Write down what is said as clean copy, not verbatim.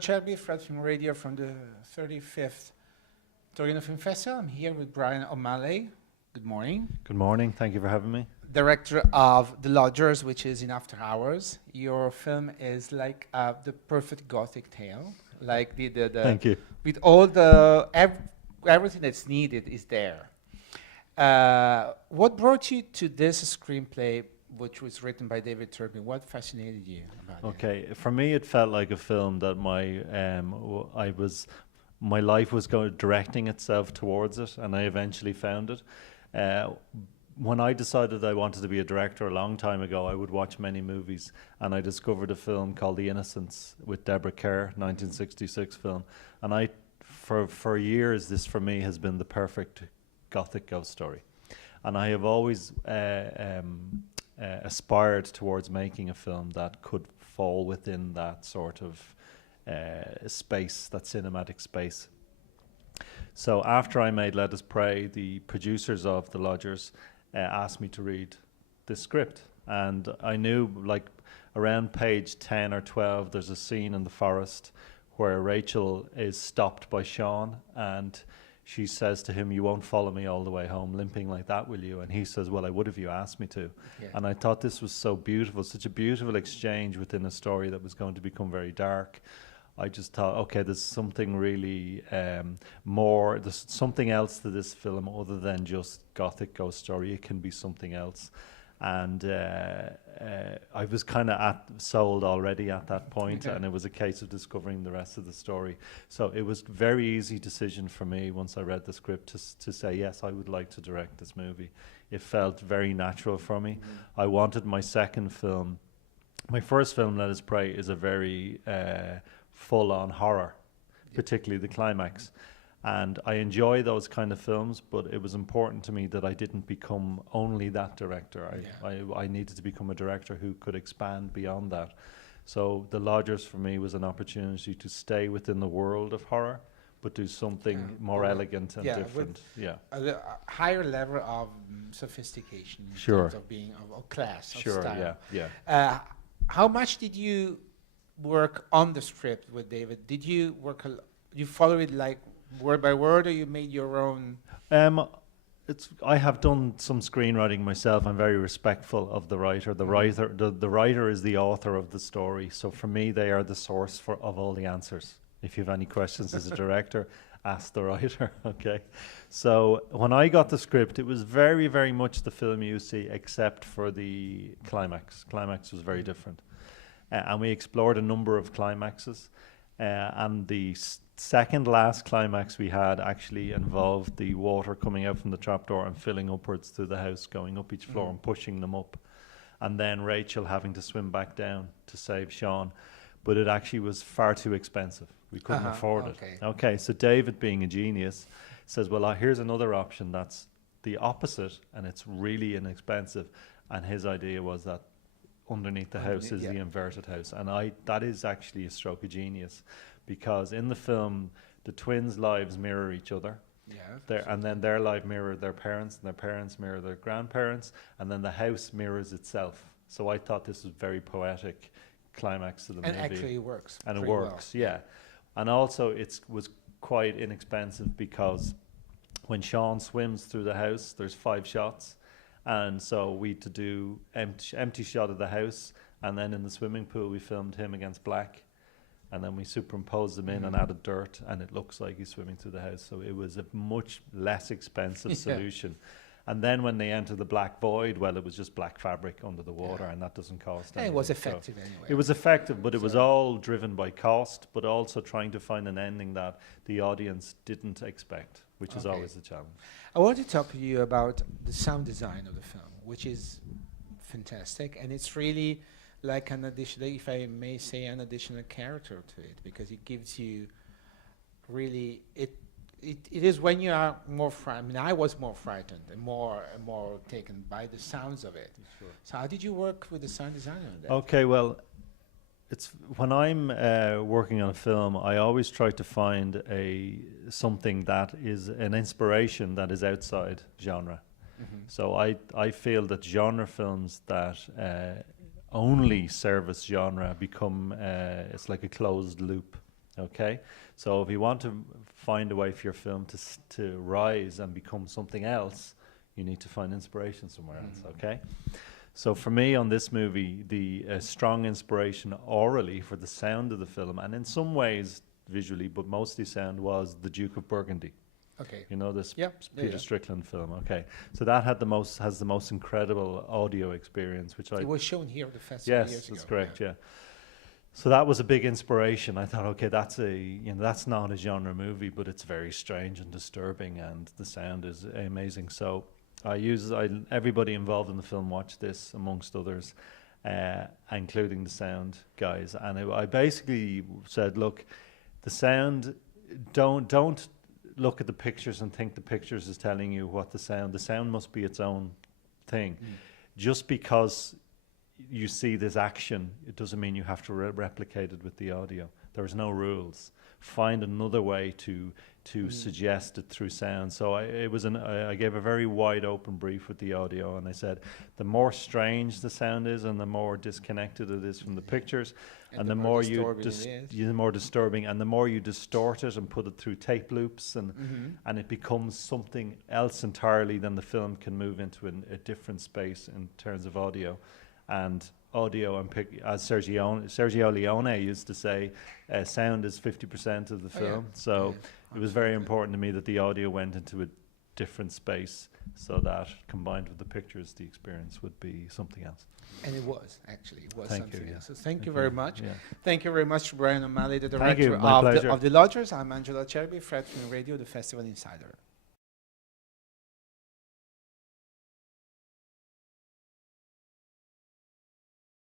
Shelby, Fred Film Radio from the 35th Torino Film Festival. I'm here with Brian O'Malley. Good morning. Good morning. Thank you for having me. Director of The Lodgers, which is in After Hours. Your film is like the perfect Gothic tale. Like the Thank you. With all the everything that's needed is there. What brought you to this screenplay, which was written by David Turbin? What fascinated you about it? Okay, for me, it felt like a film that my life was directing itself towards it, and I eventually found it. When I decided I wanted to be a director a long time ago, I would watch many movies, and I discovered a film called The Innocents with Deborah Kerr, 1966 film, and for years, this for me has been the perfect Gothic ghost story, and I have always aspired towards making a film that could fall within that sort of space, that cinematic space. So after I made Let Us Pray, the producers of The Lodgers asked me to read this script, and I knew, like, around page 10 or 12 there's a scene in the forest where Rachel is stopped by Sean, and she says to him, "You won't follow me all the way home limping like that, will you?" And he says, "Well, I would if you asked me to." Yeah. And I thought this was so beautiful, such a beautiful exchange within a story that was going to become very dark. I just thought, okay, there's something really more, there's something else to this film other than just Gothic ghost story. It can be something else. And I was kind of sold already at that point, and it was a case of discovering the rest of the story. So it was a very easy decision for me once I read the script to say, yes, I would like to direct this movie. It felt very natural for me. I wanted my second film. My first film, Let Us Pray, is a very full-on horror, particularly the climax. And I enjoy those kind of films, but it was important to me that I didn't become only that director. I needed to become a director who could expand beyond that. So The Lodgers for me was an opportunity to stay within the world of horror, but do something more elegant and different. A higher level of sophistication in terms of being of class, of style. How much did you work on the script with David? Did you you follow it like word by word, or you made your own? I have done some screenwriting myself. I'm very respectful of the writer. The writer is the author of the story. So for me, they are the source of all the answers. If you have any questions as a director, ask the writer. Okay. So when I got the script, it was very, very much the film you see, except for the climax. Climax was very different, and we explored a number of climaxes, and the second last climax we had actually involved the water coming out from the trapdoor and filling upwards through the house, going up each floor and pushing them up, and then Rachel having to swim back down to save Sean. But it actually was far too expensive. We couldn't afford it. Okay, so David, being a genius, says, well, here's another option that's the opposite, and it's really inexpensive. And his idea was that underneath the house is the inverted house. And that is actually a stroke of genius, because in the film, the twins' lives mirror each other. And then their life mirror their parents, and their parents mirror their grandparents, and then the house mirrors itself. So I thought this was very poetic climax to the movie. And actually it works. And it works, well. And also it was quite inexpensive, because when Sean swims through the house, there's 5 shots. And so we had to do empty shot of the house, and then in the swimming pool we filmed him against black, and then we superimposed him in and added dirt, and it looks like he's swimming through the house. So it was a much less expensive solution. And then when they enter the black void, well, it was just black fabric under the water, and that doesn't cost anything. It was effective anyway. It was effective, but it was all driven by cost, but also trying to find an ending that the audience didn't expect, which is always a challenge. I want to talk to you about the sound design of the film, which is fantastic, and it's really like an additional, if I may say, an additional character to it, because it gives you really it is when you are more frightened. I mean, I was more frightened and more taken by the sounds of it. Sure. So how did you work with the sound designer on that? Okay, well, it's when I'm working on a film, I always try to find something that is an inspiration that is outside genre. So I feel that genre films that only service genre become it's like a closed loop. Okay, so if you want to find a way for your film to rise and become something else, you need to find inspiration somewhere else. Okay, so for me on this movie, the strong inspiration orally for the sound of the film, and in some ways visually, but mostly sound, was The Duke of Burgundy. Okay. You know this Yeah. Peter Strickland film. Okay, so that has the most incredible audio experience, which It was shown here at the festival years yes, ago. that's correct. Yeah. So that was a big inspiration. I thought, okay, that's not a genre movie, but it's very strange and disturbing, and the sound is amazing. So everybody involved in the film watched this, amongst others, including the sound guys. And I basically said, look, the sound, don't look at the pictures and think the pictures is telling you what the sound must be its own thing. Just because you see this action, it doesn't mean you have to replicate it with the audio. There's no rules. Find another way to suggest it through sound. So I gave a very wide open brief with the audio, and I said the more strange the sound is and the more disconnected it is from the pictures, and the more more disturbing, and the more you distort it and put it through tape loops, and it becomes something else entirely, then the film can move into a different space in terms of audio. And audio, and as Sergio Leone used to say, sound is 50% of the film. So it was very important to me that the audio went into a different space, so that combined with the pictures, the experience would be something else. And it was, actually. It was Thank something you, else. So thank you very much. Yeah. Thank you very much to Brian O'Malley, the Thank you, director my pleasure. of the Lodgers. I'm Angela Cherby, Fred from Radio, the Festival Insider.